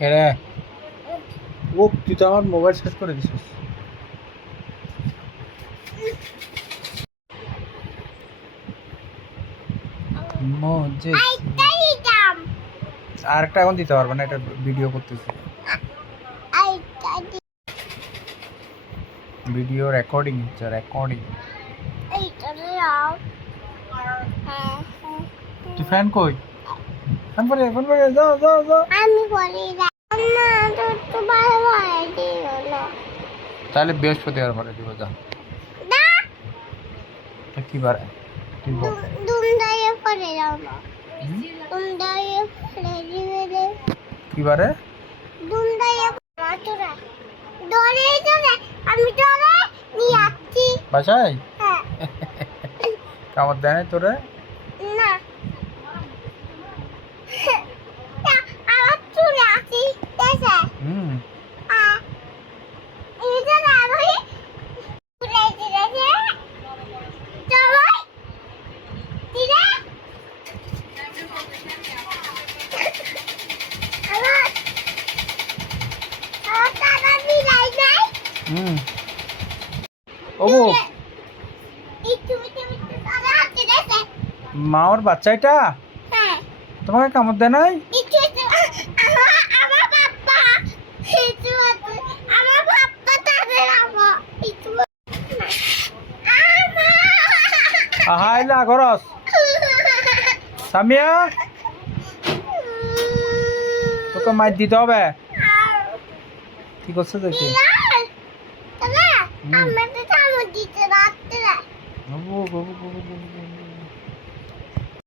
খেরে ও তুই তো আমার মোবাইল শেষ করে দিছিস। মজে আর একটা এখন দিতে পারবে না, এটা ভিডিও করতেছি, ভিডিও রেকর্ডিং হচ্ছে, রেকর্ডিং। তুই ফ্যান কই? ফ্যান পরে যাও যাও যাও। আমি বলি না তো তো ভালো হয় দিও না তাহলে বৃহস্পতিবার পরে দিব, যা। না তা কি বারে তুই বল। দুম দাইয়ে পড়ে যাও না দুম দাইয়ে পড়ে দিবে কি বারে? দুম দাইয়ে মাতুরা ডরে ডরে আমি ডরে নিয়ে আসছি বাসায় হ্যাঁ কামড় দেয় নাই তোরে? না আমার চুলে আসি দেশে হুম এই যে আমি চুলে দিয়েছে চলো দিলে আমার আমার দাদা বিলাই নাই হুম ও বউ, একটু দাদা হাতে দেশে মা ওর বাচ্চাটা হ্যাঁ তোমাকে কামড় দেয় নাই? আমার বাপ্পা আমার বাপ্পা তাদের আমার আহাইলা গরস সামিয়া, তোকে মাইর দিতে হবে। কি করছে দেখি? আমাদের দিতে রাত্রে বাবু, বাবু, বাবু, বাবু, বাবু।